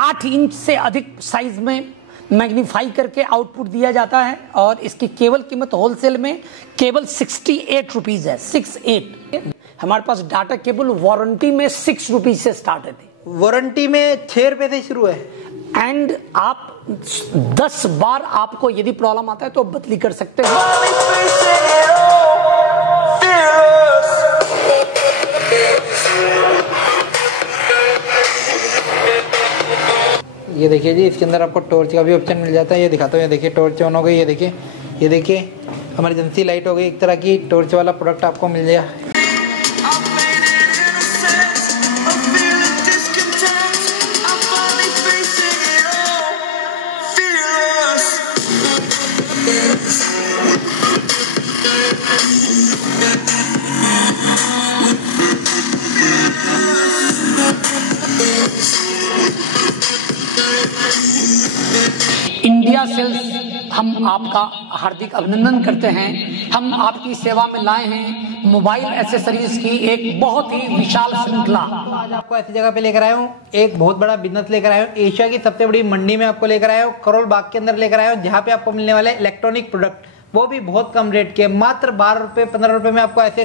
8 inch से अधिक size में मैग्नीफाई करके आउटपुट दिया जाता है और इसकी केवल कीमत होलसेल में केवल 68 रुपीज है। 68। हमारे पास डाटा केबल वारंटी में 6 रुपीज से स्टार्ट है। वारंटी में 6 रुपए से शुरू है। एंड आप 10 बार आपको यदि प्रॉब्लम आता है तो बदली कर सकते हैं। ये देखिए जी, इसके अंदर आपको टॉर्च का भी ऑप्शन मिल जाता है। ये दिखाता हूँ। ये देखिए टॉर्च ऑन हो गई। ये देखिए, ये देखिए इमरजेंसी लाइट हो गई। एक तरह की टॉर्च वाला प्रोडक्ट आपको मिल जाएगा। इंडिया सेल्स हम आपका हार्दिक अभिनंदन करते हैं। हम आपकी सेवा में लाए हैं मोबाइल एक्सेसरीज की एक बहुत ही विशाल श्रृंखला। आज आपको ऐसी जगह पे लेकर आया हूँ, एक बहुत बड़ा बिजनेस लेकर आया हूँ। एशिया की सबसे बड़ी मंडी में आपको लेकर आया हूँ, करोल बाग के अंदर लेकर आया हूँ, जहाँ पे आपको मिलने वाले इलेक्ट्रॉनिक प्रोडक्ट, वो भी बहुत कम रेट के, मात्र 12 रुपए 15 रुपए में आपको ऐसे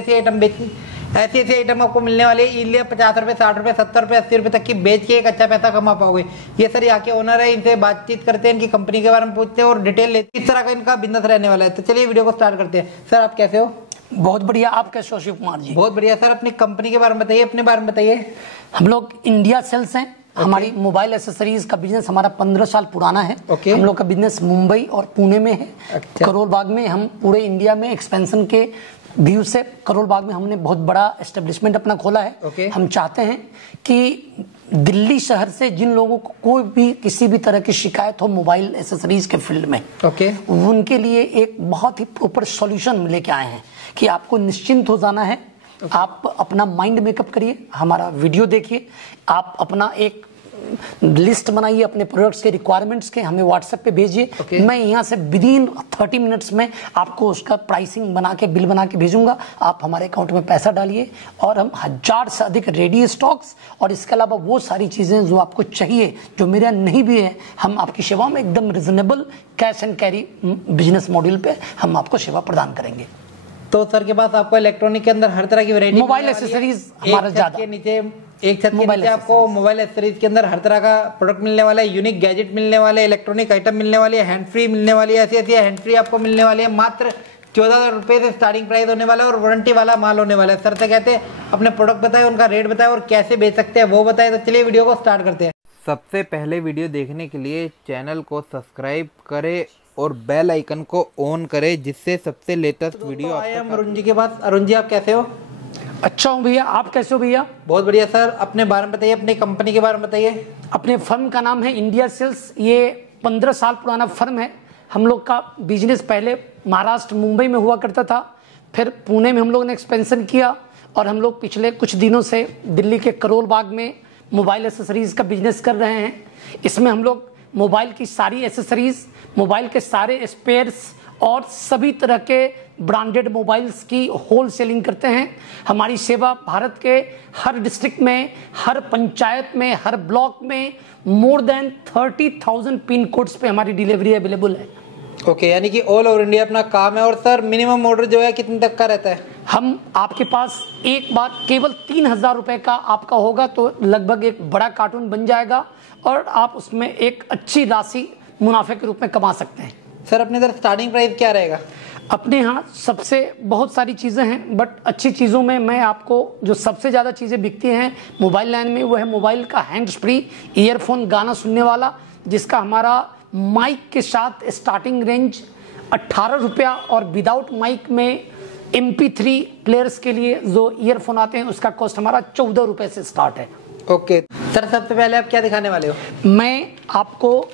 ऐसे आइटम आपको मिलने वाले। इजिली 50 रुपए 60 रुपए 70 रुपए 80 रुपए तक की बेच के एक अच्छा पैसा कमा पाओगे। ये सर यहाँ के ओनर है, इनसे बातचीत करते हैं, इनकी कंपनी के बारे में पूछते हैं और डिटेल लेते हैं। इस तरह का इनका बिजनेस रहने वाला है। तो चलिए वीडियो को स्टार्ट करते हैं। सर आप कैसे हो? बहुत बढ़िया। आप कैसे हो शिव कुमार जी? बहुत बढ़िया। सर अपनी कंपनी के बारे में बताइए, अपने बारे में बताइए। हम लोग इंडिया सेल्स हैं। हमारी मोबाइल एक्सेसरीज का बिजनेस हमारा 15 साल पुराना है। हम लोग का बिजनेस मुंबई और पुणे में है। करोल बाग में हम पूरे इंडिया में एक्सपेंशन के व्यू से करोल बाग में हमने बहुत बड़ा एस्टेब्लिशमेंट अपना खोला है। हम चाहते हैं कि दिल्ली शहर से जिन लोगों को कोई भी किसी भी तरह की शिकायत हो मोबाइल एक्सेसरीज के फील्ड में, उनके लिए एक बहुत ही प्रॉपर सॉल्यूशन लेके आए हैं कि आपको निश्चिंत हो जाना है। आप अपना माइंड मेकअप करिए, हमारा वीडियो देखिए, आप अपना एक लिस्ट बनाइए अपने प्रोडक्ट्स के रिक्वायरमेंट्स के, हमें व्हाट्सएप पे भेजिए। मैं यहाँ से विदिन 30 मिनट्स में आपको उसका प्राइसिंग बना के बिल बना के भेजूंगा। आप हमारे अकाउंट में पैसा डालिए और हम 1000 से अधिक रेडी स्टॉक्स और इसके अलावा वो सारी चीजें जो आपको चाहिए, जो मेरा नहीं भी है, हम आपकी सेवा में एकदम reasonable cash and carry business model पे हम आपको सेवा प्रदान करेंगे। तो सर के पास आपको इलेक्ट्रॉनिक के अंदर हर तरह की वैरायटी मोबाइल एक्सेसरीज हमारा ज्यादा एक छत के नीचे आपको मोबाइल एक्सेसरीज के अंदर हर तरह का प्रोडक्ट मिलने वाला है, यूनिक गैजेट मिलने वाले, इलेक्ट्रॉनिक आइटम मिलने वाली है, हैंड फ्री मिलने वाली है। ऐसी हैंड फ्री आपको मिलने वाली है। मात्र 14,000 रुपए से स्टार्टिंग प्राइस होने वाला है और वारंटी वाला माल होने वाला है। सर से कहते हैं अपने प्रोडक्ट बताए, उनका रेट बताए और कैसे बेच सकते हैं वो बताए। तो चलिए वीडियो को स्टार्ट करते हैं। सबसे पहले वीडियो देखने के लिए चैनल को सब्सक्राइब करे और बेल आइकन को ऑन करे, जिससे सबसे लेटेस्ट वीडियो आए। हम अरुण जी के पास। अरुण जी आप कैसे हो? अच्छा हूँ भैया। आप कैसे हो भैया? बहुत बढ़िया। सर अपने बारे में बताइए, अपनी कंपनी के बारे में बताइए। अपने फर्म का नाम है इंडिया सेल्स। ये 15 साल पुराना फर्म है। हम लोग का बिजनेस पहले महाराष्ट्र मुंबई में हुआ करता था, फिर पुणे में हम लोग ने एक्सपेंशन किया और हम लोग पिछले कुछ दिनों से दिल्ली के करोल बाग में मोबाइल एक्सेसरीज का बिजनेस कर रहे हैं। इसमें हम लोग मोबाइल की सारी एक्सेसरीज, मोबाइल के सारे स्पेयर्स और सभी तरह के ब्रांडेड मोबाइल्स की होल सेलिंग करते हैं। हमारी सेवा भारत के हर डिस्ट्रिक्ट में, हर पंचायत में, हर ब्लॉक में मोर देन 30,000 पिन कोड्स पे हमारी डिलीवरी अवेलेबल है। ओके, यानी कि ऑल ओवर इंडिया अपना काम है। और सर मिनिमम ऑर्डर जो है कितने तक का रहता है? हम आपके पास एक बार केवल 3,000 रुपए का आपका होगा तो लगभग एक बड़ा कार्टून बन जाएगा और आप उसमें एक अच्छी राशि मुनाफे के रूप में कमा सकते हैं। सर अपने इधर स्टार्टिंग प्राइस क्या रहेगा? अपने यहाँ सबसे बहुत सारी चीज़ें हैं, बट अच्छी चीज़ों में मैं आपको जो सबसे ज़्यादा चीज़ें बिकती हैं मोबाइल लाइन में, वो है मोबाइल का हैंड्स फ्री ईयरफोन गाना सुनने वाला, जिसका हमारा माइक के साथ स्टार्टिंग रेंज 18 रुपया और विदाउट माइक में MP3 प्लेयर्स के लिए जो ईयरफोन आते हैं उसका कॉस्ट हमारा 14 रुपये से स्टार्ट है। ओके सर, सबसे पहले आप क्या दिखाने वाले हो? मैं आपको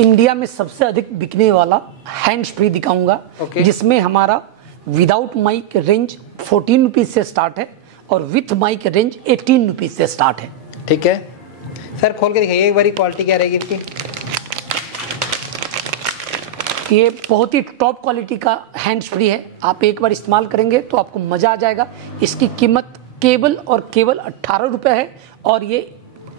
इंडिया में सबसे अधिक बिकने वाला हैंड्स फ्री दिखाऊंगा, जिसमें हमारा विदाउट माइक रेंज 14 रुपीज से स्टार्ट है और विथ माइक रेंज 18 रुपीज से स्टार्ट है। ठीक है सर, खोल के दिखाइए एक बारी, क्वालिटी क्या रहेगी इसकी? ये बहुत ही टॉप क्वालिटी का हैंड्स फ्री है। आप एक बार इस्तेमाल करेंगे तो आपको मजा आ जाएगा। इसकी कीमत केवल और केवल 18 रुपये है और ये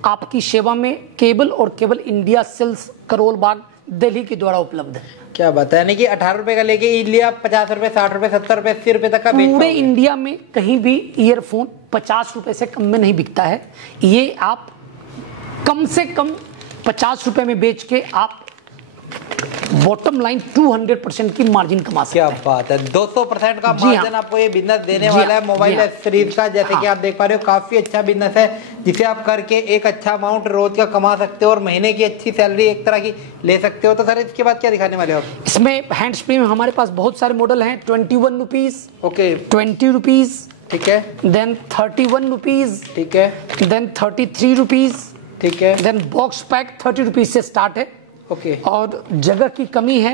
आपकी सेवा में केबल और केवल इंडिया सेल्स करोल बाग दिल्ली के द्वारा उपलब्ध है। क्या बात है, यानी कि 18 रुपए का लेके इजली आप 50 रुपए, 60 रुपए, 70 रुपए, 80 रुपए तक का बेच पूरे इंडिया में कहीं भी ईयरफोन 50 रुपए से कम में नहीं बिकता है। ये आप कम से कम 50 रुपए में बेच के आप बॉटम लाइन 200% की मार्जिन कमा सकते हैं। क्या बात है, 200% का मार्जिन आपको ये बिजनेस देने वाला है मोबाइल एक्सेसरीज का। जैसे कि आप देख पा रहे हो काफी अच्छा बिजनेस है, जिसे आप करके एक अच्छा अमाउंट रोज का कमा सकते हो और महीने की अच्छी सैलरी एक तरह की ले सकते हो। तो सर इसके बाद क्या दिखाने वाले हो? इसमें हैंड्स फ्री में हमारे पास बहुत सारे मॉडल हैं। 21 रुपीज, ओके, 20 रुपीज, ठीक है, देन 31 रुपीज, ठीक है, देन 33 रुपीज, ठीक है, देन बॉक्स पैक 30 रुपीज से स्टार्ट है। ओके, और जगह की कमी है,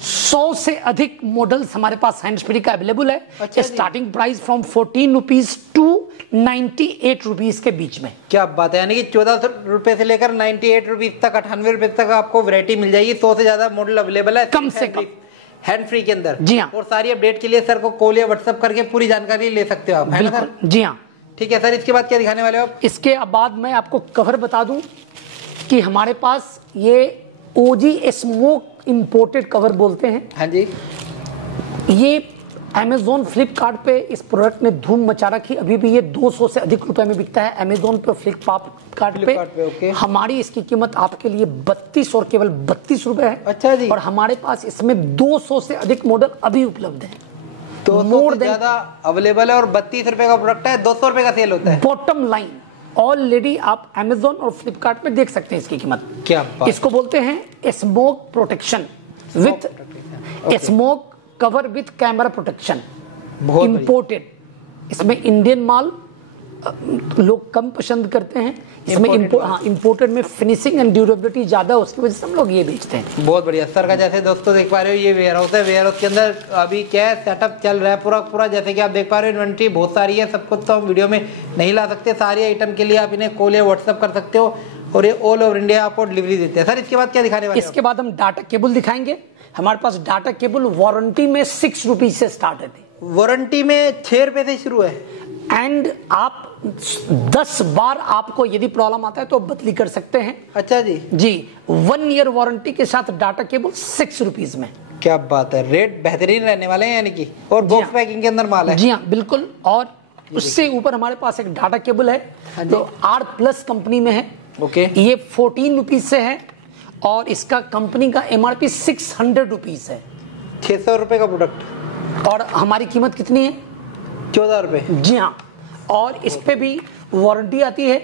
100 से अधिक मॉडल्स हमारे पास हैंड्स फ्री का अवेलेबल है। अच्छा, starting price from 14 rupees to 98 rupees के बीच में। क्या बात है, यानी कि 14 रुपए से लेकर 98 रुपीज तक, 98 रुपए तक आपको वैरायटी मिल जाएगी। 100 से ज्यादा मॉडल अवेलेबल है कम से कम हैंड फ्री के अंदर। जी हाँ। और सारी अपडेट के लिए सर को कॉल या व्हाट्सएप करके पूरी जानकारी ले सकते हो आप, है ना सर? जी हाँ। ठीक है सर, इसके बाद क्या दिखाने वाले हो आप? इसके बाद मैं आपको कवर बता दूं कि हमारे पास ये ओजी स्मोक इंपोर्टेड कवर बोलते हैं। हाँ जी। ये अमेजोन फ्लिपकार्ट पे इस प्रोडक्ट ने धूम मचा रखी। अभी भी ये 200 से अधिक रुपए में बिकता है अमेजोन पे, फ्लिपकार्ट पे। ओके। हमारी इसकी कीमत आपके लिए 32 और केवल 32 रुपए है। अच्छा जी। और हमारे पास इसमें 200 से अधिक मॉडल अभी उपलब्ध है। तो मोर ज्यादा अवेलेबल है और 32 रुपए का प्रोडक्ट है, 200 रुपए का सेल होता है। बॉटम लाइन ऑलरेडी आप अमेजोन और फ्लिपकार्ट में देख सकते हैं इसकी कीमत। क्या बात? इसको बोलते हैं smoke protection with smoke cover with camera protection, imported. इसमें इंडियन माल लोग कम पसंद करते हैं। इसमें इंपोर्टेड में फिनिशिंग एंड ड्यूरेबिलिटी ज्यादा है, उसकी वजह से हम लोग ये बेचते हैं। बहुत बढ़िया सर का जैसे दोस्तों देख पा रहे हो ये वेयर हाउस है। वेयर हाउस के अंदर अभी क्या है सेटअप चल रहा है पूरा जैसे कि आप देख पा रहे हो इन्वेंट्री बहुत सारी है। सब कुछ तो हम वीडियो में नहीं ला सकते। सारी आइटम के लिए आप इन्हें कॉल या व्हाट्सएप कर सकते हो और ये ऑल ओवर इंडिया आपको डिलीवरी देते हैं। सर इसके बाद क्या दिखाने वाले? इसके बाद हम डाटा केबल दिखाएंगे। हमारे पास डाटा केबल वारंटी में 6 रुपीज से स्टार्ट है। वारंटी में 6 रुपए से शुरू है एंड आप 10 बार आपको यदि प्रॉब्लम आता है तो बदली कर सकते हैं। अच्छा जी। जी, 1 ईयर वारंटी के साथ डाटा केबल 6 रुपीज में। क्या बात है, रेट बेहतरीन रहने वाले हैं यानी कि। और बॉक्स पैकिंग के अंदर माल है। जी हाँ बिल्कुल। और उससे ऊपर हमारे पास एक डाटा केबल है जो R+ कंपनी में है। ओके। ये 14 रुपीज से है और इसका कंपनी का MRP 600 रुपीज है। 600 रुपए का प्रोडक्ट और हमारी कीमत कितनी है? 14 रुपए। जी हाँ। और इस पे भी वारंटी आती है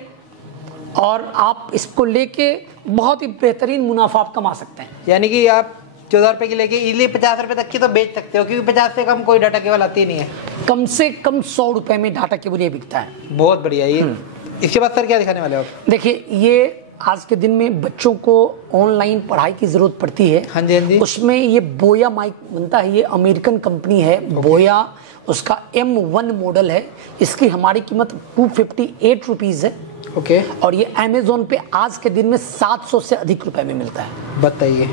और आप इसको लेके बहुत ही बेहतरीन मुनाफा आप कमा सकते हैं। यानी कि आप 14 रुपए की लेके इजीली 50 रुपए तक की तो बेच सकते हो, क्योंकि 50 से कम कोई डाटा केबल आती नहीं है। कम से कम 100 रुपए में डाटा केबल ये बिकता है। बहुत बढ़िया। ये इसके बाद सर क्या दिखाने वाले हो? देखिए, ये आज के दिन में बच्चों को ऑनलाइन पढ़ाई की जरूरत पड़ती है। हाँ जी, हाँ जी। उसमें ये बोया माइक बनता है। ये अमेरिकन कंपनी है बोया, उसका M1 मॉडल है। इसकी हमारी कीमत 258 रुपीज है। ओके। और ये अमेजोन पे आज के दिन में 700 से अधिक रुपए में मिलता है। बताइए।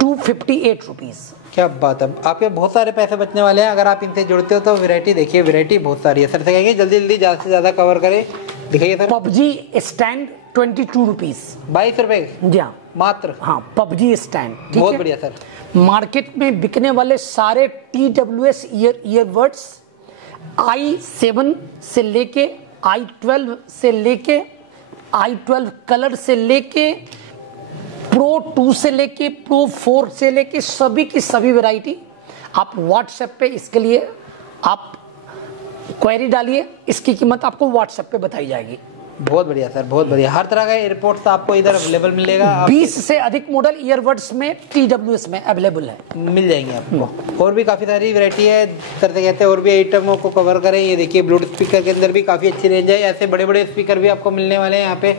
258 रुपीज। क्या बात है, आपके बहुत सारे पैसे बचने वाले हैं अगर आप इनसे जुड़ते हो तो। वैरायटी देखिए, वैरायटी बहुत सारी है। सर से कहेंगे जल्दी ज्यादा से ज्यादा कवर करें। दिखाइए सर। पबजी स्टैंड 22 रुपीज, 22 रुपए। जी हाँ मात्र। हाँ, पबजी स्टैंड। बहुत बढ़िया सर। मार्केट में बिकने वाले सारे TWS ईयरबड्स i7 से लेके i12 से लेके i12 कलर से लेके Pro 2 से लेके Pro 4 से लेके सभी की सभी वैरायटी आप व्हाट्सएप पे इसके लिए आप क्वेरी डालिए। इसकी कीमत आपको व्हाट्सएप पे बताई जाएगी। बहुत बढ़िया सर, बहुत बढ़िया। हर तरह का एयरपोर्ट्स आपको इधर अवेलेबल मिलेगा। 20 से अधिक मॉडल ईयरबड्स में TWS में अवेलेबल है, मिल जाएंगे आपको। और भी काफी सारी वैरायटी है सर से कहते हैं, और भी आइटमों को कवर करें। ये देखिए ब्लूटूथ स्पीकर के अंदर भी काफी अच्छी रेंज है। ऐसे बड़े बड़े स्पीकर भी आपको मिलने वाले हैं यहाँ पे।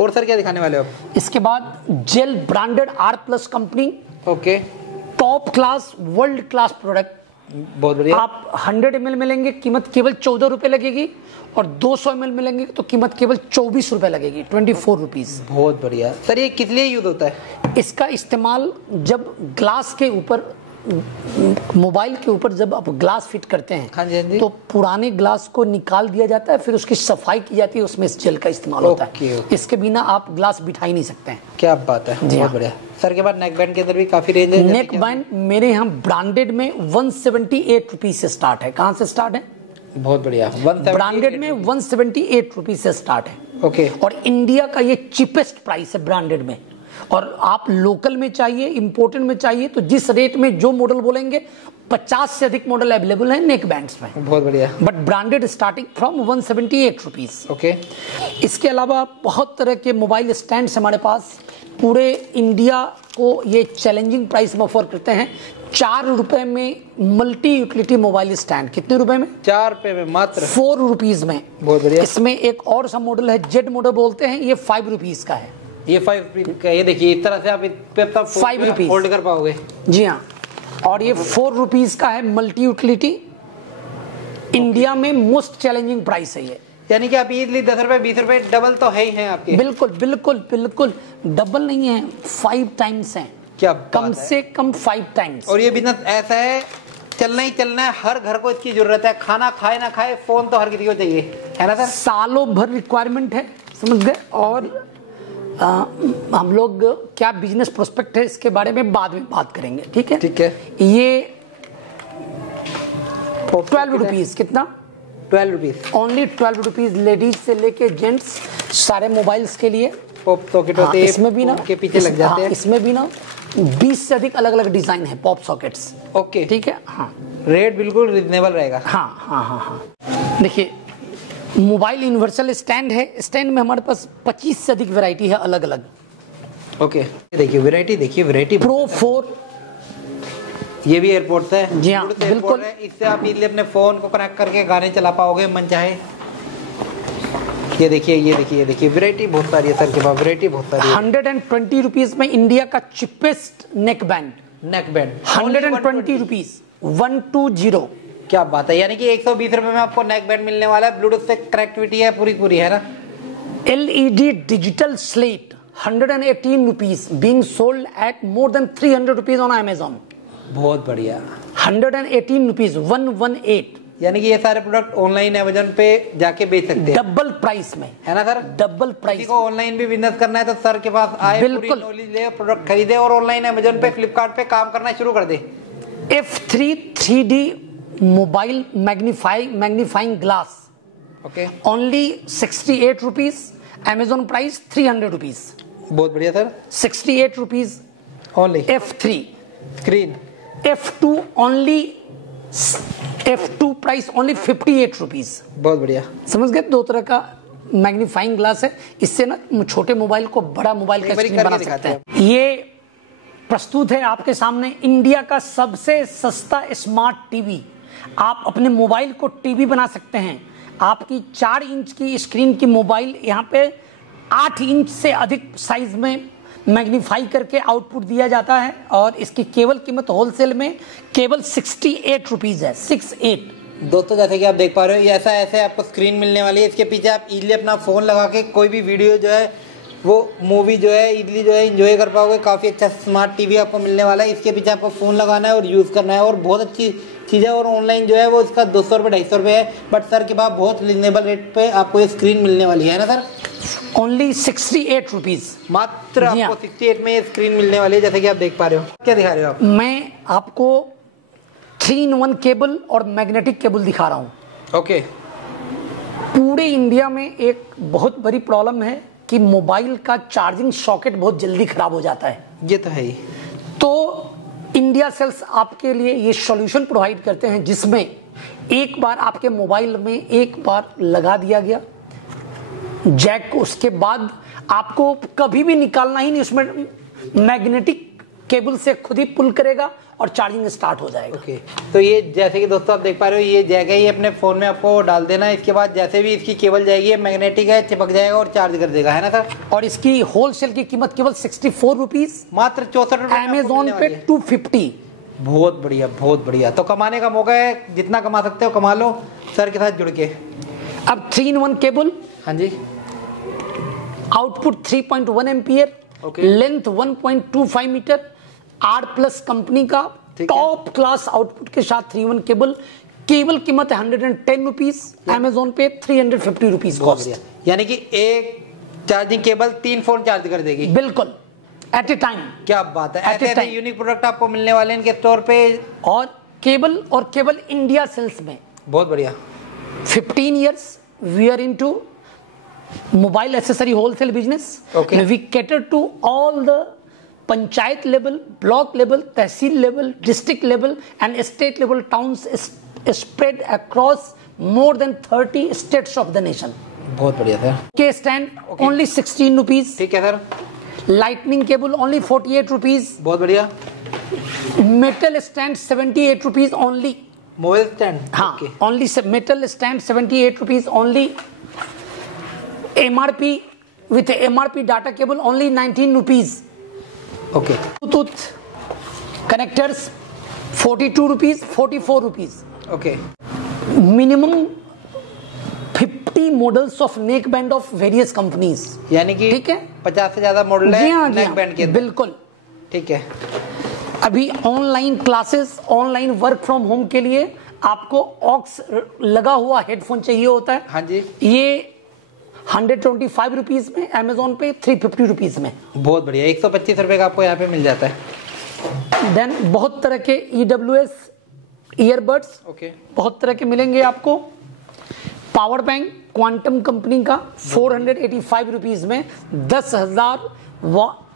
और सर क्या दिखाने वाले हो? इसके बाद gel branded R+ company. Okay. Top class world class product. बहुत बढ़िया। आप 100 ml मिलेंगे, कीमत केवल 14 रुपए लगेगी। और 200 ml मिलेंगे तो कीमत केवल 24 रुपए लगेगी, 24 रुपीज। बहुत बढ़िया सर। ये किस लिए यूज होता है? इसका इस्तेमाल जब ग्लास के ऊपर मोबाइल के ऊपर जब आप ग्लास फिट करते हैं, हाँ जी, हाँ जी। तो पुराने ग्लास को निकाल दिया जाता है, फिर उसकी सफाई की जाती है, उसमें इस जेल का इस्तेमाल होता है। इसके बिना आप ग्लास बिठा ही नहीं सकते हैं। क्या बात है, बहुत बढ़िया। सर के बाद नेक बैंड के अंदर भी काफी रेंज है। नेक बैंड मेरे यहाँ ब्रांडेड में 178 रुपीज से स्टार्ट है। कहाँ से स्टार्ट है? बहुत बढ़िया। ब्रांडेड में 178 रुपीज से स्टार्ट है। ओके। और इंडिया का ये चीपेस्ट प्राइस है ब्रांडेड में। और आप लोकल में चाहिए, इंपोर्टेड में चाहिए, तो जिस रेट में जो मॉडल बोलेंगे 50 से अधिक मॉडल अवेलेबल है नेक बैंड्स में। बहुत बढ़िया। But branded starting from 178 rupees. Okay. इसके अलावा बहुत तरह के मोबाइल स्टैंड हमारे पास पूरे इंडिया को ये चैलेंजिंग प्राइस में ऑफर करते हैं। 4 रुपए में मल्टी यूटिलिटी मोबाइल स्टैंड। कितने रुपए में? 4 रुपए में मात्र। 4 रुपीज में। बहुत बढ़िया। इसमें एक और सा मॉडल है, जेड मॉडल बोलते हैं, ये 5 रुपीज का है। ये 5 रुपीज का, ये देखिए इस तरह से आप 5 रुपीज होल्ड कर पाओगे। जी हाँ। और ये 4 रुपीज का है मल्टी यूटिलिटी। इंडिया में मोस्ट चैलेंजिंग प्राइस है ये। यानी कि आप इजली 10 रुपए 20 रुपए डबल तो है ही है आपके। बिल्कुल बिल्कुल बिल्कुल डबल नहीं है, 5 टाइम्स है। क्या कम से कम 5 टाइम्स। और ये बिजनेस ऐसा है, चलना ही चलना है, हर घर को इसकी जरूरत है। खाना खाए ना खाए, फोन तो हर किसी को चाहिए, है ना सर? सालों भर रिक्वायरमेंट है, समझ गए। और हम लोग क्या बिजनेस प्रोस्पेक्ट है इसके बारे में बाद में बात करेंगे, ठीक है? ठीक है। ये 12 रुपीज। कितना? 12 रुपीज। Only 12 rupees. लेडीज से लेके जेंट्स सारे मोबाइल्स के लिए। पॉप सॉकेट होते हैं, इसमें भी ना के पीछे लग जाते हैं। इसमें भी ना 20 से अधिक अलग अलग डिजाइन है पॉप सॉकेट्स। ओके, ठीक है। हाँ, रेट बिल्कुल रिजनेबल रहेगा। हाँ हाँ हाँ हाँ। देखिए, मोबाइल यूनिवर्सल स्टैंड है। स्टैंड में हमारे पास 25 से अधिक वैरायटी है अलग अलग। ओके, देखिए वैरायटी, देखिए वैरायटी। प्रो 4, ये भी एयरपोर्ट है। जी हाँ, बिल्कुल। इससे आप इजीली अपने फोन को कनेक्ट करके गाने चला पाओगे मन चाहे। ये देखिए, ये देखिए, ये देखिए वैरायटी बहुत सारी है सर के पास, वैरायटी बहुत सारी है। 120 रुपीज में इंडिया का cheapest neck band. Neck band 120 rupees, 120। क्या बात है, यानी कि 120 रुपए में आपको नेक बैंड मिलने वाला है। ब्लूटूथ से कनेक्टिविटी है पूरी पूरी, है ना? LED digital slate 118 rupees, being sold at more than 300 rupees on Amazon। बहुत बढ़िया। 118 रुपीज, 118। यानी कि ये सारे प्रोडक्ट ऑनलाइन अमेजन पे जाके बेच सकते हैं डबल प्राइस में, है ना सर? Double price. किसी को ऑनलाइन भी बिजनेस करना है तो सर के पास आए, पूरी नॉलेज ले, प्रोडक्ट खरीदे और ऑनलाइन अमेजन पे, फ्लिपकार्ट पे काम करना शुरू कर दे। F3 3D mobile magnifying glass, okay, only 68 rupees. Amazon price 300 rupees. बहुत बढ़िया sir. 68 rupees only. F3 screen. F2 only, F2 price only 58 rupees. बहुत बढ़िया। समझ गए? 2 तरह का मैग्नीफाइंग ग्लास है। इससे ना छोटे मोबाइल को बड़ा मोबाइल का स्क्रीन बना सकते हैं। ये प्रस्तुत है आपके सामने इंडिया का सबसे सस्ता स्मार्ट टीवी। आप अपने मोबाइल को टीवी बना सकते हैं। आपकी 4 इंच की स्क्रीन की मोबाइल यहाँ पे 8 इंच से अधिक साइज में मैग्नीफाई करके आउटपुट दिया जाता है। और इसकी केवल कीमत होलसेल में केवल 68 रुपीज है, 68। दोस्तों, जैसे कि आप देख पा रहे हो, ये ऐसा ऐसे आपको स्क्रीन मिलने वाली है। इसके पीछे आप इजीली अपना फोन लगा के कोई भी वीडियो जो है, वो मूवी जो है, इजीली जो है एंजॉय कर पाओगे। काफी अच्छा स्मार्ट टीवी आपको मिलने वाला है। इसके पीछे आपको फोन लगाना है और यूज करना है, और बहुत अच्छी चीज़ है। और ऑनलाइन जो है वो इसका 200 रुपये 250 रुपये है, बट सर के पास बहुत रिजनेबल रेट पे आपको ये स्क्रीन मिलने वाली है ना सर? ओनली 68 रुपीज मात्र आपको 68 में ये स्क्रीन मिलने वाली है। जैसे कि आप देख पा रहे हो, क्या दिखा रहे हो आप? मैं आपको 3-in-1 केबल और मैग्नेटिक केबल दिखा रहा हूँ। ओके। पूरे इंडिया में एक बहुत बड़ी प्रॉब्लम है कि मोबाइल का चार्जिंग सॉकेट बहुत जल्दी खराब हो जाता है। ये तो है ही। तो इंडिया सेल्स आपके लिए ये सॉल्यूशन प्रोवाइड करते हैं, जिसमें एक बार आपके मोबाइल में एक बार लगा दिया गया जैक को, उसके बाद आपको कभी भी निकालना ही नहीं। उसमें मैग्नेटिक केबल से खुद ही पुल करेगा और चार्जिंग स्टार्ट हो जाएगा। ओके। तो ये जैसे कि दोस्तों आप देख पा रहे हो, ये जैक है, ये अपने फोन में आपको डाल देना है। इसके बाद जैसे भी इसकी केबल जाएगी, ये मैग्नेटिक है, चिपक जाएगा और चार्ज कर देगा, है ना सर? और इसकी होलसेल की कीमत केवल 64 रुपीज, मात्र 64 रुपए। Amazon पे 250। बहुत बढ़िया, बहुत बढ़िया। तो कमाने का मौका है, जितना कमा सकते हो कमा लो सर के साथ जुड़ के। अब 3-in-1 केबल, हाँ जी, output 3.1 ampere, length 1.25 metre, R+ company का टॉप क्लास आउटपुट के साथ 3-in-1 केबल। केबल कीमत है 110 रुपीज, अमेजोन पे 350 रुपीज कॉस्ट। यानी कि एक चार्जिंग केबल 3 फोन चार्ज कर देगी। बिल्कुल, एट ए टाइम। क्या बात है, ऐसे यूनिक प्रोडक्ट आपको मिलने वाले हैं इनके स्टोर पे। और केबल इंडिया सेल्स में। बहुत बढ़िया। 15 years we are into mobile accessory wholesale business. Okay. We cater to all the panchayat level, block level, tehsil level, district level and state level towns spread across more than 30 states of the nation. बहुत बढ़िया sir. के stand only 16 rupees. ठीक है सर। Lightning cable only 48 rupees. बहुत बढ़िया। Metal stand 78 rupees only. Mobile stand, हाँ, only metal stand 78 rupees only. MRP with MRP data cable only 19 rupees. Okay. Bluetooth connectors 42 rupees, 44 rupees. Okay. Minimum 50 models of neckband of various companies. यानी कि ठीक है, 50 से ज्यादा model है neck band के। बिल्कुल, ठीक है। अभी online classes, online work from home के लिए आपको ऑक्स लगा हुआ हेडफोन चाहिए होता है। हाँ जी। ये 125 रुपीज में, अमेजोन पे 350 रुपीज में। बहुत बढ़िया, 125 रुपए का आपको यहाँ पे मिल जाता है। देन बहुत तरह के EWS ईयरबड्स, ओके, बहुत तरह के मिलेंगे आपको। पावर बैंक क्वांटम कंपनी का 485 रुपीज में 10,000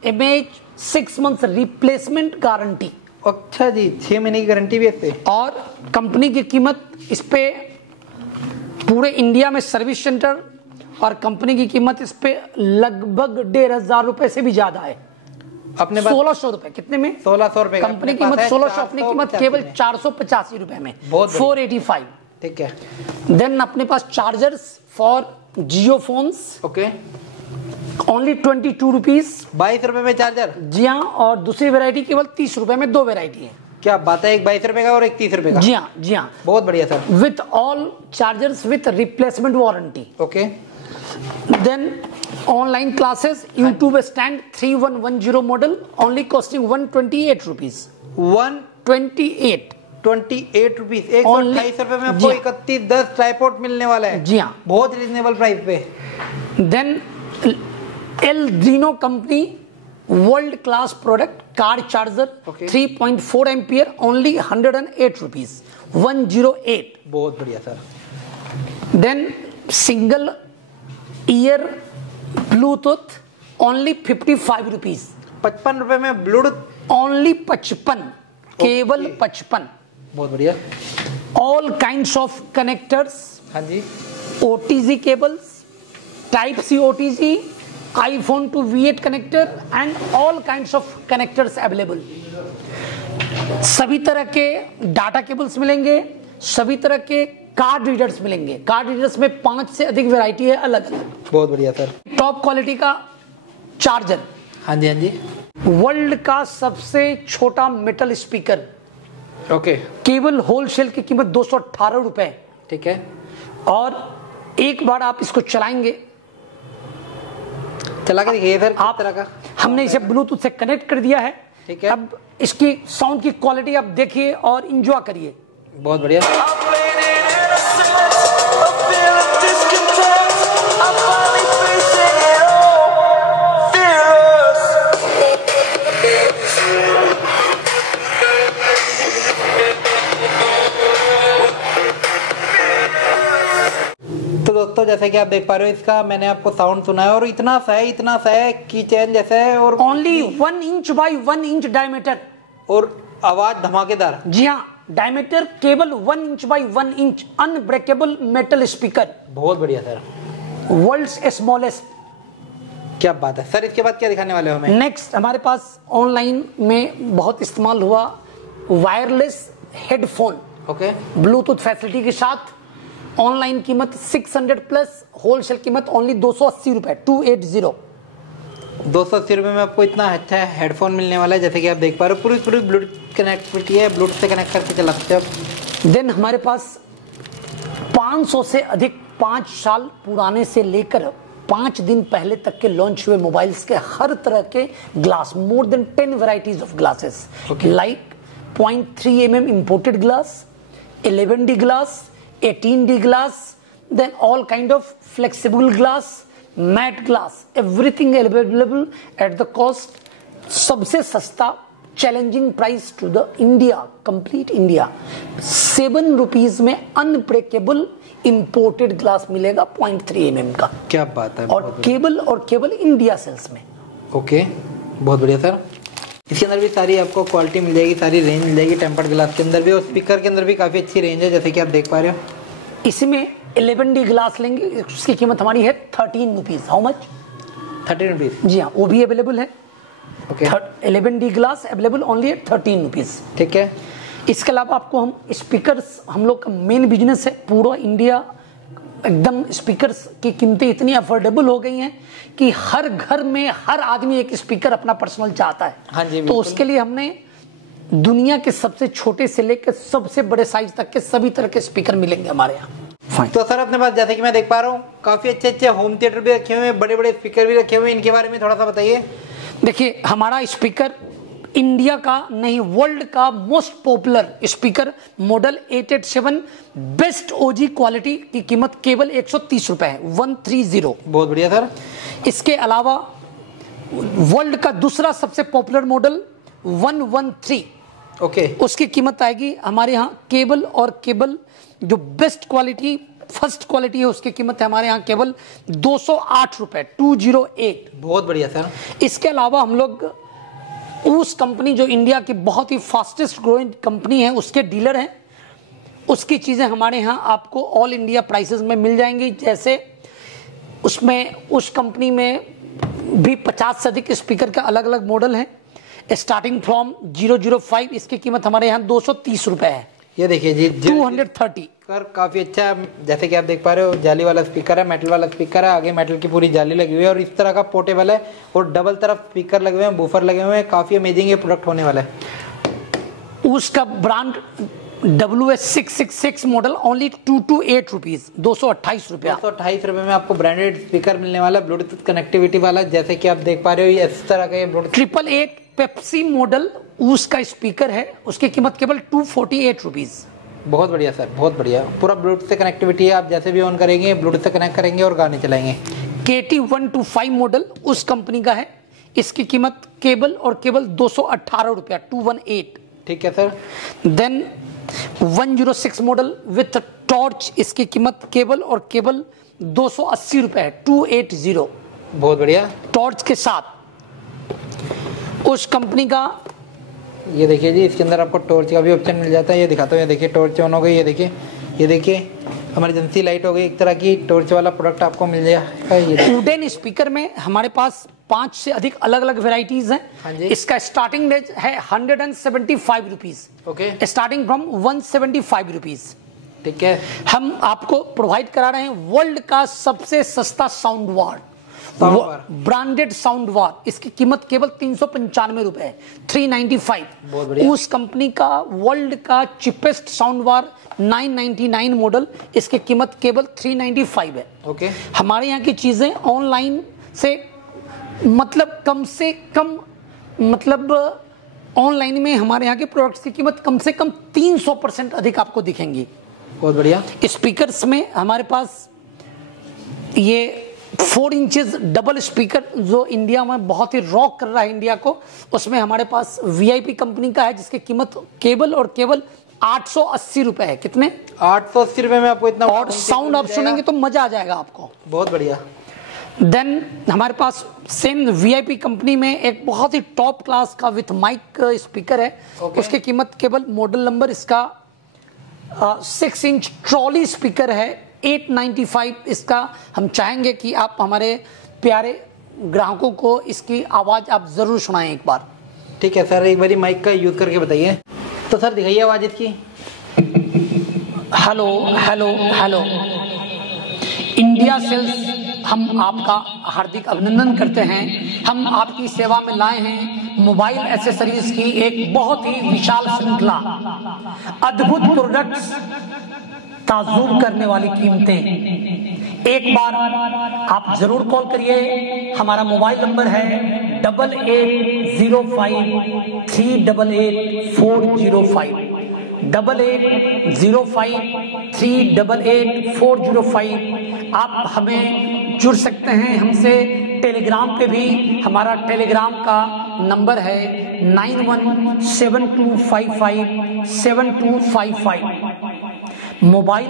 mAh 6 months रिप्लेसमेंट गारंटी। अच्छा जी, 6 महीने की गारंटी भी है। और कंपनी की कीमत इस पे पूरे इंडिया में सर्विस सेंटर और कंपनी की कीमत इस पे लगभग 1,500 रुपए से भी ज्यादा है। अपने 1600 रुपए। कितने में? 1600 रुपए। कंपनी की कीमत 1600, अपनी कीमत केवल 485 रुपए में। 485। ठीक है। देन अपने पास chargers for Jio phones, okay, only 22 rupees, 22 रुपए में चार्जर। जी हाँ। और दूसरी वैरायटी केवल 30 रुपए में, 2 वैरायटी है। क्या बात है, एक 22 रुपए का और एक 30 रुपए का। जी हाँ, जी हाँ। बहुत बढ़िया sir. With all chargers with replacement warranty. Okay. Then online classes, YouTube stand 3110 model only costing 128 rupees. 128 rupees, 128 रुपए में आपको 3110 ट्राइपॉड मिलने वाला है। जी हाँ, बहुत रीजनेबल प्राइस पे। देन एल्ड्रीनो company world class product car charger 3.4 ampere only 108 rupees, 108। बहुत बढ़िया sir. Then single ear Bluetooth only 55 rupees. 55 रुपए में ब्लूटूथ ओनली 55, केवल 55। बहुत बढ़िया। ऑल काइंड्स ऑफ कनेक्टर्स, हाँ जी, OTG cables, type C OTG, iPhone to V8 connector and all kinds of connectors available. सभी तरह के डाटा केबल्स मिलेंगे, सभी तरह के कार्ड रीडर्स मिलेंगे। कार्ड रीडर्स में 5 से अधिक वैरायटी है अलग अलग। बहुत बढ़िया सर। टॉप क्वालिटी का चार्जर, हाँ जी, हाँ जी। वर्ल्ड का सबसे छोटा मेटल स्पीकर, ओके, केवल होलसेल की कीमत 218 रुपए। ठीक है। और एक बार आप इसको चलाएंगे, चला के दिखाइए सर, आप तरह का। हमने इसे ब्लूटूथ से कनेक्ट कर दिया है। ठीक है। अब इसकी साउंड की क्वालिटी आप देखिए और एंजॉय करिए। बहुत बढ़िया। तो दोस्तों, जैसे कि आप देख पा रहे हो, इसका मैंने आपको साउंड सुना है और इतना सा है की चैन जैसा है, और only 1 inch by 1 inch diameter, और आवाज धमाकेदार। जी हाँ, डायमीटर केवल 1 inch by 1 inch, unbreakable metal speaker. बहुत बढ़िया सर। World's smallest. क्या बात है सर। इसके बाद क्या दिखाने वाले हो हमें? नेक्स्ट हमारे पास ऑनलाइन में बहुत इस्तेमाल हुआ wireless headphone, okay, Bluetooth facility के साथ। ऑनलाइन कीमत 600 प्लस, होलसेल कीमत ओनली 280 रुपए, 280। 280 रुपए में आपको इतना अच्छा हेडफोन मिलने वाला है। जैसे कि आप देख पा रहे हो, पूरी ब्लूटूथ कनेक्टिविटी है, ब्लूटूथ से कनेक्ट करके चला सकते हो। देन हमारे पास 500 से अधिक 5 साल पुराने से लेकर 5 दिन पहले तक के लॉन्च हुए मोबाइल्स के हर तरह के glass, more than 10 varieties of glasses, like 0.3 mm imported glass, 11D glass, 18D glass, then all kind of flexible glass, matte glass, everything available at the cost सबसे सस्ता challenging price to the India, complete India, 7 rupees में unbreakable imported glass मिलेगा 0.3 mm का। क्या बात है। और केवल इंडिया सेल्स में। ओके, बहुत बढ़िया सर। इसके अंदर भी सारी आपको क्वालिटी मिल जाएगी, सारी रेंज मिल जाएगी, टेम्पर्ड ग्लास के अंदर भी और स्पीकर के अंदर भी काफी अच्छी रेंज है, जैसे कि आप देख पा रहे हो। इसमें 11D ग्लास लेंगे, उसकी कीमत हमारी है 13 रुपीज। How much? 13 रुपीज। जी हाँ, वो भी अवेलेबल है। Okay, 11D glass available only at 13 rupees. ठीक है। इसके अलावा आपको हम स्पीकर्स, हम लोग का मेन बिजनेस है पूरा इंडिया, एकदम स्पीकर्स की कीमतें इतनी अफोर्डेबल हो गई हैं कि हर घर में हर आदमी एक स्पीकर अपना पर्सनल चाहता है। हाँ जी, तो उसके लिए हमने दुनिया के सबसे छोटे से लेकर सबसे बड़े साइज तक के सभी तरह के स्पीकर मिलेंगे हमारे यहाँ। तो सर अपने पास जैसे कि मैं देख पा रहा हूँ काफी अच्छे अच्छे होम थिएटर भी रखे हुए हैं, बड़े बड़े स्पीकर भी रखे हुए हैं, इनके बारे में थोड़ा सा बताइए। देखिए, हमारा स्पीकर इंडिया का नहीं, वर्ल्ड का most popular speaker model 887 best OG quality की कीमत केवल 130 रुपए है, 130। बहुत बढ़िया सर। इसके अलावा वर्ल्ड का दूसरा सबसे पॉपुलर मॉडल 113, ओके, उसकी कीमत आएगी हमारे यहाँ केबल और केबल जो बेस्ट क्वालिटी फर्स्ट क्वालिटी है उसकी कीमत है हमारे यहाँ केवल 208 रुपए, 208। बहुत बढ़िया सर। इसके अलावा हम लोग उस कंपनी जो इंडिया की बहुत ही फास्टेस्ट ग्रोइंग कंपनी है उसके डीलर हैं, उसकी चीजें हमारे यहाँ आपको ऑल इंडिया प्राइसेस में मिल जाएंगी। जैसे उसमें उस कंपनी में भी 50 से अधिक स्पीकर का अलग अलग मॉडल है, स्टार्टिंग फ्रॉम 005, इसकी कीमत हमारे यहाँ 230 रुपए है। ये देखिए जी, 230 सर काफी अच्छा, जैसे कि आप देख पा रहे हो जाली वाला स्पीकर है, मेटल वाला स्पीकर है, आगे मेटल की पूरी जाली लगी हुई है और इस तरह का पोर्टेबल है और डबल तरफ स्पीकर लगे हुए हैं, बूफर लगे हुए हैं, काफी अमेजिंग ये प्रोडक्ट होने वाला है। उसका brand WS666 model only 228 rupees, 228 रुपया। 228 रुपए में आपको ब्रांडेड स्पीकर मिलने वाला, ब्लूटूथ कनेक्टिविटी वाला, जैसे कि आप देख पा रहे हो ये इस तरह का ये ब्लूटूथ 888 पेप्सी मॉडल उसका स्पीकर है, उसकी कीमत केवल 248 रुपीज। बहुत बढ़िया सर, बहुत बढ़िया, पूरा ब्लूटूथ से कनेक्टिविटी है, आप जैसे भी ऑन करेंगे ब्लूटूथ से कनेक्ट करेंगे और गाने चलाएंगे। KT125 मॉडल उस कंपनी का है, इसकी कीमत केवल और केवल 218 रुपया, 218। ठीक है सर। देन 106 मॉडल विथ टॉर्च, इसकी कीमत केवल और केवल 280 रुपए है, 280। बहुत बढ़िया, टॉर्च के साथ उस कंपनी का। ये देखिए जी, इसके अंदर आपको टॉर्च का भी ऑप्शन मिल जाता है, ये दिखाता हूँ। ये देखिए टॉर्च ऑन हो गई, ये देखिए, ये देखिए इमरजेंसी लाइट हो गई, एक तरह की टॉर्च वाला प्रोडक्ट आपको मिल जाएगा। ये वुडन स्पीकर में हमारे पास 5 से अधिक अलग अलग वेराइटीज हैं। हाँ जी। इसका स्टार्टिंग रेंज है 175 rupees, okay, starting from 175 rupees. ठीक है। हम आपको प्रोवाइड करा रहे हैं वर्ल्ड का सबसे सस्ता sound bar, branded sound bar, इसकी कीमत केवल 395 रुपए है, 395। बहुत बढ़िया। उस कंपनी का वर्ल्ड का चिपेस्ट साउंड बार 999 मॉडल, इसकी कीमत केवल 395 है। ओके, हमारे यहाँ की चीजें ऑनलाइन से मतलब कम से कम, मतलब ऑनलाइन में हमारे यहाँ के प्रोडक्ट्स की कीमत कम से कम 300% अधिक आपको दिखेंगी। बहुत बढ़िया। स्पीकर्स में हमारे पास ये 4 इंचेस डबल स्पीकर जो इंडिया में बहुत ही रॉक कर रहा है इंडिया को, उसमें हमारे पास VIP कंपनी का है जिसकी कीमत केवल और केवल 880 रुपए है। कितने? 880 रुपए में आपको इतना, और साउंड आप सुनेंगे तो मजा आ जाएगा आपको। बहुत बढ़िया। देन हमारे पास सेम VIP कंपनी में एक बहुत ही टॉप क्लास का विथ माइक स्पीकर है। उसकी कीमत केवल मॉडल नंबर इसका 6 इंच ट्रॉली स्पीकर है, 895 इसका। हम चाहेंगे कि आप हमारे प्यारे ग्राहकों को इसकी आवाज आप जरूर सुनाएं एक बार। ठीक है सर, एक बारी माइक का यूज करके बताइए। तो सर दिखाइए आवाज इसकी। Hello hello hello, India sales हम आपका हार्दिक अभिनंदन करते हैं। हम आपकी सेवा में लाए हैं मोबाइल एक्सेसरीज की एक बहुत ही विशाल श्रृंखला, अद्भुत प्रोडक्ट्स ताज्जुब करने वाली कीमतें। एक बार आप जरूर कॉल करिए। हमारा मोबाइल नंबर है 8805388405, 8805388405। आप हमें जुड़ सकते हैं हमसे। टेलीग्राम पे भी हमारा टेलीग्राम का नंबर है 9172557255। मोबाइल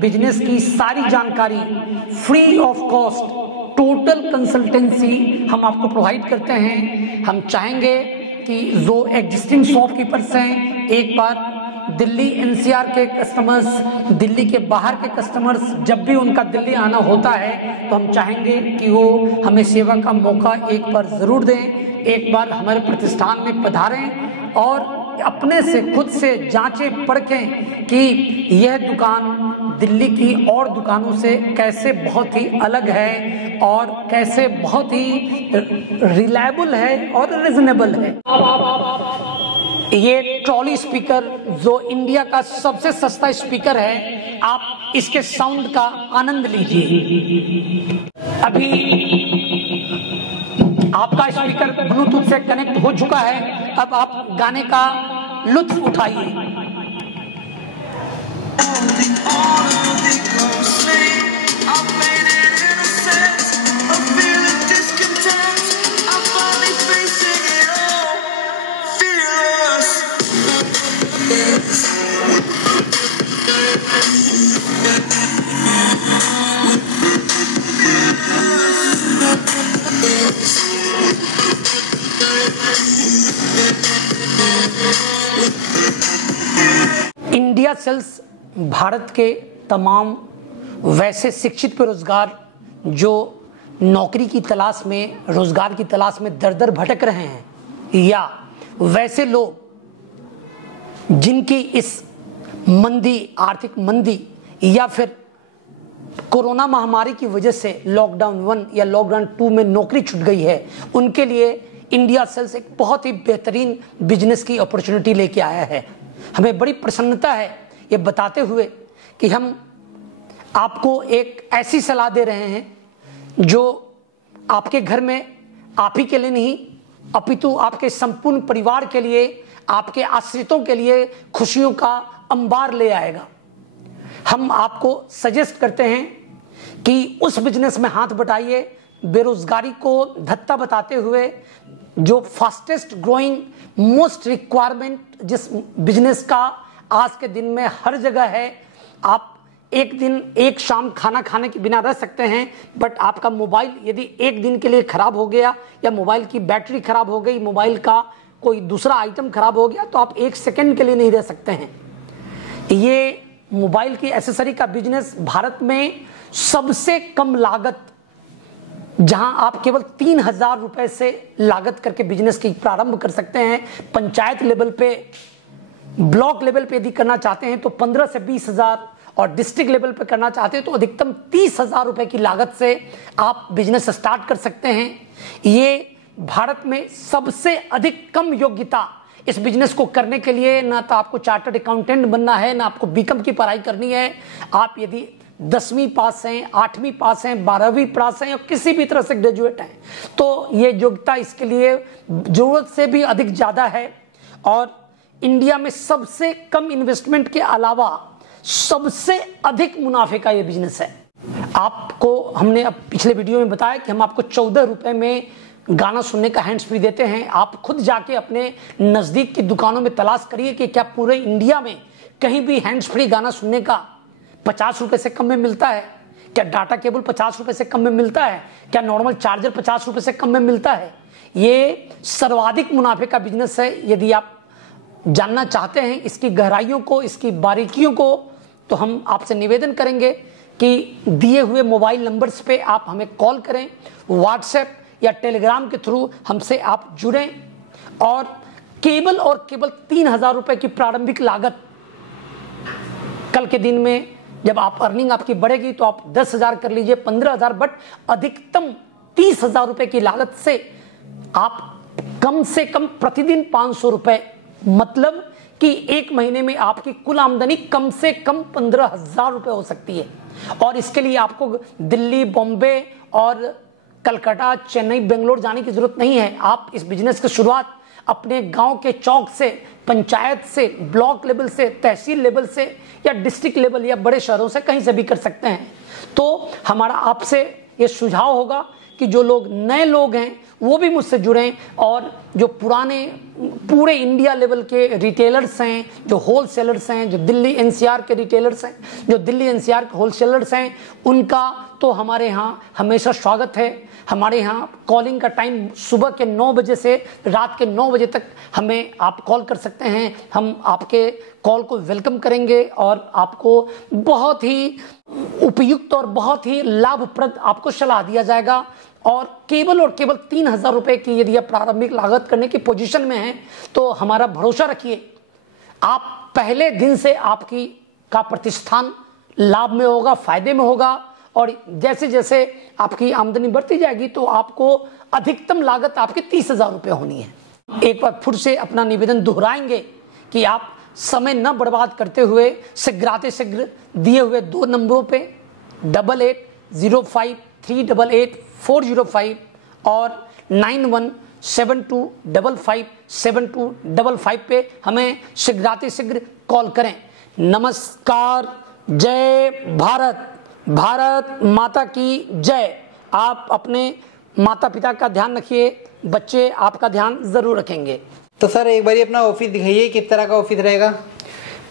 बिजनेस की सारी जानकारी free of cost, total consultancy हम आपको प्रोवाइड करते हैं। हम चाहेंगे कि जो एग्जिस्टिंग शॉपकीपर्स हैं, एक बार दिल्ली एनसीआर के कस्टमर्स, दिल्ली के बाहर के कस्टमर्स, जब भी उनका दिल्ली आना होता है तो हम चाहेंगे कि वो हमें सेवा का मौका एक बार जरूर दें, एक बार हमारे प्रतिष्ठान में पधारें और अपने से खुद से जांचें परखें कि यह दुकान दिल्ली की और दुकानों से कैसे बहुत ही अलग है और कैसे बहुत ही रिलायबल है और रिजनेबल है। ये ट्रॉली स्पीकर जो इंडिया का सबसे सस्ता स्पीकर है, आप इसके साउंड का आनंद लीजिए। अभी आपका स्पीकर ब्लूटूथ से कनेक्ट हो चुका है, अब आप गाने का लुत्फ उठाइए। इंडिया सेल्स भारत के तमाम वैसे शिक्षित बेरोजगार जो नौकरी की तलाश में, रोजगार की तलाश में दर दर भटक रहे हैं, या वैसे लोग जिनकी इस मंदी, आर्थिक मंदी या फिर कोरोना महामारी की वजह से लॉकडाउन 1 या लॉकडाउन 2 में नौकरी छूट गई है, उनके लिए इंडिया सेल्स एक बहुत ही बेहतरीन बिजनेस की अपॉर्चुनिटी लेके आया है। हमें बड़ी प्रसन्नता है ये बताते हुए कि हम आपको एक ऐसी सलाह दे रहे हैं जो आपके घर में आप ही के लिए नहीं, अपितु आपके संपूर्ण परिवार के लिए, आपके आश्रितों के लिए खुशियों का अंबार ले आएगा। हम आपको सजेस्ट करते हैं कि उस बिजनेस में हाथ बटाइए, बेरोजगारी को धत्ता बताते हुए जो फास्टेस्ट ग्रोइंग, मोस्ट रिक्वायरमेंट जिस बिजनेस का आज के दिन में हर जगह है। आप एक दिन एक शाम खाना खाने के बिना रह सकते हैं, बट आपका मोबाइल यदि एक दिन के लिए खराब हो गया या मोबाइल की बैटरी खराब हो गई, मोबाइल का कोई दूसरा आइटम खराब हो गया, तो आप एक सेकंड के लिए नहीं रह सकते हैं। ये मोबाइल की एसेसरी का बिजनेस भारत में सबसे कम लागत, जहां आप केवल 3,000 रुपए से लागत करके बिजनेस की प्रारंभ कर सकते हैं। पंचायत लेवल पे, ब्लॉक लेवल पे यदि करना चाहते हैं तो 15 से 20,000, और डिस्ट्रिक्ट लेवल पे करना चाहते हैं तो अधिकतम 30,000 रुपए की लागत से आप बिजनेस स्टार्ट कर सकते हैं। ये भारत में सबसे अधिक कम योग्यता इस बिजनेस को करने के लिए, ना तो आपको चार्टर्ड अकाउंटेंट बनना है, ना आपको बीकॉम की पढ़ाई करनी है। आप यदि 10वीं पास हैं, 8वीं पास हैं, 12वीं पास हैं, या किसी भी तरह से ग्रेजुएट हैं, तो ये योग्यता इसके लिए जरूरत से भी अधिक ज्यादा है। और इंडिया में सबसे कम इन्वेस्टमेंट के अलावा सबसे अधिक मुनाफे का ये बिजनेस है। आपको हमने अब पिछले वीडियो में बताया कि हम आपको 14 रुपए में गाना सुनने का हैंड्स फ्री देते हैं। आप खुद जाके अपने नजदीक की दुकानों में तलाश करिए कि क्या पूरे इंडिया में कहीं भी हैंड्स फ्री गाना सुनने का 50 रुपए से कम में मिलता है। क्या डाटा केबल 50 रुपए से कम में मिलता है? क्या नॉर्मल चार्जर 50 रुपए से कम में मिलता है? ये सर्वाधिक मुनाफे का बिजनेस है। यदि आप जानना चाहते हैं इसकी गहराइयों को, इसकी बारीकियों को, तो हम आपसे निवेदन करेंगे कि दिए हुए मोबाइल नंबर्स पे आप हमें कॉल करें, व्हाट्सएप या टेलीग्राम के थ्रू हमसे आप जुड़ें, और केवल 3,000 रुपए की प्रारंभिक लागत, कल के दिन में जब आप अर्निंग आपकी बढ़ेगी तो आप 10,000 कर लीजिए, 15,000, बट अधिकतम 30,000 रुपए की लागत से आप कम से कम प्रतिदिन 500 रुपए, मतलब कि एक महीने में आपकी कुल आमदनी कम से कम 15,000 रुपए हो सकती है। और इसके लिए आपको दिल्ली, बॉम्बे और कलकत्ता, चेन्नई, बेंगलोर जाने की जरूरत नहीं है। आप इस बिजनेस की शुरुआत अपने गांव के चौक से, पंचायत से, ब्लॉक लेवल से, तहसील लेवल से या डिस्ट्रिक्ट लेवल या बड़े शहरों से कहीं से भी कर सकते हैं। तो हमारा आपसे ये सुझाव होगा कि जो लोग नए लोग हैं वो भी मुझसे जुड़ें, और जो पुराने पूरे इंडिया लेवल के रिटेलर्स हैं, जो होलसेलर्स हैं, जो दिल्ली एनसीआर के रिटेलर्स हैं, जो दिल्ली एनसीआर के होलसेलर्स हैं, उनका तो हमारे यहाँ हमेशा स्वागत है। हमारे यहाँ कॉलिंग का टाइम सुबह के 9 बजे से रात के 9 बजे तक हमें आप कॉल कर सकते हैं। हम आपके कॉल को वेलकम करेंगे और आपको बहुत ही उपयुक्त और बहुत ही लाभप्रद आपको सलाह दिया जाएगा। और केवल 3,000 रुपए की यदि आप प्रारंभिक लागत करने की पोजीशन में हैं तो हमारा भरोसा रखिए, आप पहले दिन से आपकी का प्रतिष्ठान लाभ में होगा, फायदे में होगा। और जैसे जैसे आपकी आमदनी बढ़ती जाएगी तो आपको अधिकतम लागत आपकी 30,000 रुपए होनी है। एक बार फिर से अपना निवेदन दोहराएंगे कि आप समय न बर्बाद करते हुए शीघ्र दिए हुए 2 नंबरों पे 8805388405 और 9172557255 पे हमें शीघ्र कॉल करें। नमस्कार, जय भारत, भारत माता की जय। आप अपने माता पिता का ध्यान रखिए, बच्चे आपका ध्यान जरूर रखेंगे। तो सर एक बार अपना ऑफिस दिखाइए, किस तरह का ऑफिस रहेगा?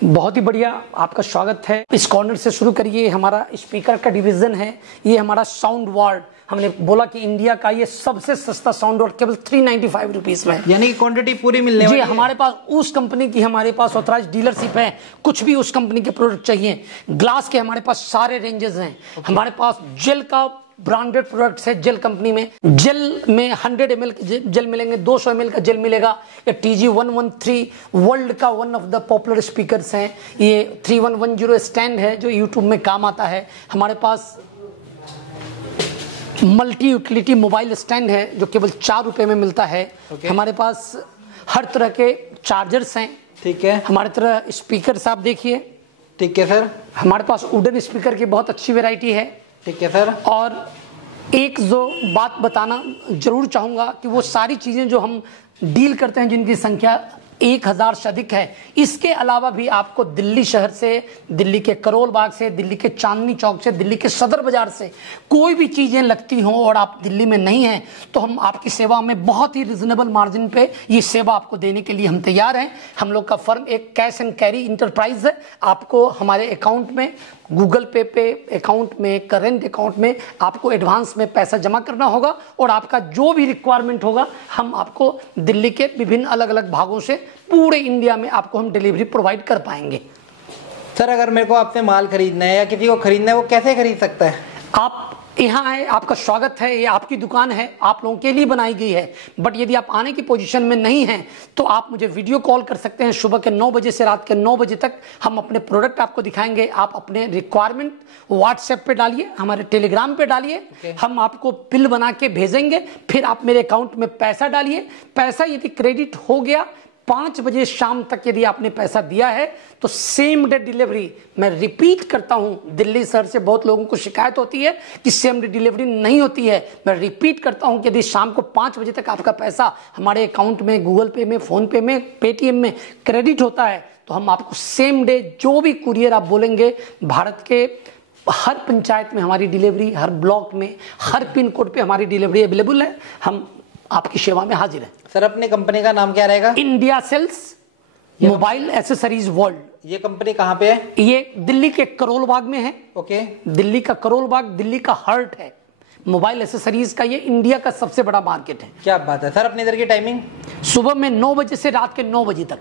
बहुत ही बढ़िया, आपका स्वागत है। इस कॉर्नर से शुरू करिए। हमारा स्पीकर का डिवीजन है, ये हमारा साउंड वार्ड। हमने बोला कि इंडिया का ये सबसे सस्ता साउंड वार्ड केवल 395 रुपीज में, यानी कि क्वांटिटी पूरी मिलने वाली है। हमारे पास उस कंपनी की हमारे पास ऑथराइज्ड डीलरशिप है। कुछ भी उस कंपनी के प्रोडक्ट चाहिए, ग्लास के हमारे पास सारे रेंजेस हैं। हमारे पास जेल का ब्रांडेड प्रोडक्ट्स है। जेल कंपनी में जेल में 100 ml के जेल मिलेंगे, 200 ml का जेल मिलेगा। ये TG113 वर्ल्ड का one of the popular speakers हैं। ये 3110 स्टैंड है जो यूट्यूब में काम आता है। हमारे पास मल्टी यूटिलिटी मोबाइल स्टैंड है जो केवल 4 रुपए में मिलता है। हमारे पास हर तरह के चार्जर्स हैं। ठीक है। हमारे तरह स्पीकर आप देखिए। ठीक है सर। हमारे पास वुडन स्पीकर की बहुत अच्छी वैरायटी है। ठीक है सर। और एक जो बात बताना जरूर चाहूंगा कि वो सारी चीजें जो हम डील करते हैं जिनकी संख्या 1000 से अधिक है, इसके अलावा भी आपको दिल्ली शहर से, दिल्ली के करोल बाग से, दिल्ली के चांदनी चौक से, दिल्ली के सदर बाजार से कोई भी चीजें लगती हों और आप दिल्ली में नहीं हैं तो हम आपकी सेवा में बहुत ही रिजनेबल मार्जिन पे ये सेवा आपको देने के लिए हम तैयार हैं। हम लोग का फर्म एक कैश एंड कैरी इंटरप्राइज है। आपको हमारे अकाउंट में, गूगल पे अकाउंट में, करेंट अकाउंट में आपको एडवांस में पैसा जमा करना होगा और आपका जो भी रिक्वायरमेंट होगा हम आपको दिल्ली के विभिन्न अलग अलग भागों से पूरे इंडिया में आपको हम डिलीवरी प्रोवाइड कर पाएंगे। सर अगर मेरे को आपसे माल खरीदना है या किसी को खरीदना है, वो कैसे खरीद सकता है? आप यहाँ आए, आपका स्वागत है। ये आपकी दुकान है, आप लोगों के लिए बनाई गई है। बट यदि आप आने की पोजीशन में नहीं हैं तो आप मुझे वीडियो कॉल कर सकते हैं। सुबह के 9 बजे से रात के 9 बजे तक हम अपने प्रोडक्ट आपको दिखाएंगे। आप अपने रिक्वायरमेंट व्हाट्सएप पे डालिए, हमारे टेलीग्राम पे डालिए। हम आपको बिल बना के भेजेंगे। फिर आप मेरे अकाउंट में पैसा डालिए। पैसा यदि क्रेडिट हो गया 5 बजे शाम तक यदि आपने पैसा दिया है तो सेम डे डिलीवरी। मैं रिपीट करता हूं, दिल्ली शहर से बहुत लोगों को शिकायत होती है कि सेम डे डिलीवरी नहीं होती है। मैं रिपीट करता हूं कि यदि शाम को 5 बजे तक आपका पैसा हमारे अकाउंट में, गूगल पे में, फोन पे में, पेटीएम में क्रेडिट होता है तो हम आपको सेम डे जो भी कुरियर आप बोलेंगे, भारत के हर पंचायत में हमारी डिलीवरी, हर ब्लॉक में, हर पिन कोड पे हमारी डिलीवरी अवेलेबल है। हम आपकी सेवा में हाजिर है। सर अपनी कंपनी का नाम क्या रहेगा? India sales mobile accessories world. ये कंपनी कहाँ पे है? ये दिल्ली के करोल बाग में है। ओके। दिल्ली का करोल बाग दिल्ली का हार्ट है। मोबाइल एसेसरीज का ये इंडिया का सबसे बड़ा मार्केट है। क्या बात है। सर अपने इधर की टाइमिंग? सुबह में 9 बजे से रात के 9 बजे तक।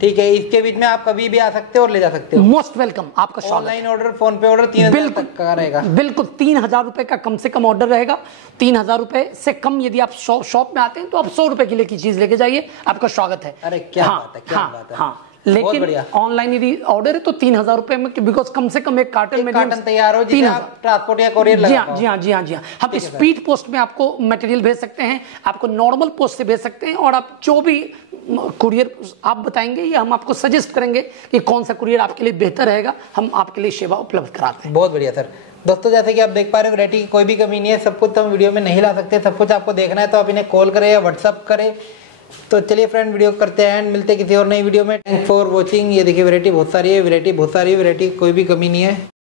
ठीक है, इसके बीच में आप कभी भी आ सकते हो और ले जा सकते हो। मोस्ट वेलकम, आपका स्वागत। ऑनलाइन ऑर्डर, फोन पे ऑर्डर 3000 तक का रहेगा? बिल्कुल 3000 रुपए का कम से कम ऑर्डर रहेगा। 3000 रुपए से कम यदि आप शॉप में आते हैं तो आप 100 रुपए किलो की चीज लेके जाइए, आपका स्वागत है। अरे क्या बात है, क्या बात है। हाँ, लेकिन ऑनलाइन यदि ऑर्डर है तो 3000 रुपए में, बिकॉज कम से कम एक कार्टन तैयार हो, जिसे आप ट्रांसपोर्ट या कोरियर जी हाँ। हम स्पीड पोस्ट में आपको मटेरियल भेज सकते हैं, आपको नॉर्मल पोस्ट से भेज सकते हैं, और आप जो भी कुरियर आप बताएंगे या हम आपको सजेस्ट करेंगे कि कौन सा कुरियर आपके लिए बेहतर रहेगा, हम आपके लिए सेवा उपलब्ध कराते हैं। बहुत बढ़िया सर। दोस्तों जैसे कि आप देख पा रहे हो, वैरायटी की कोई भी कमी नहीं है, सब कुछ तो हम वीडियो में नहीं ला सकते, सब कुछ आपको देखना है तो आप इन्हें कॉल करें या व्हाट्सअप करें। तो चलिए फ्रेंड, वीडियो करते हैं एंड मिलते हैं किसी और नई वीडियो में। Thanks for watching. ये देखिए वैरायटी बहुत सारी है, वैरायटी की कोई भी कमी नहीं है।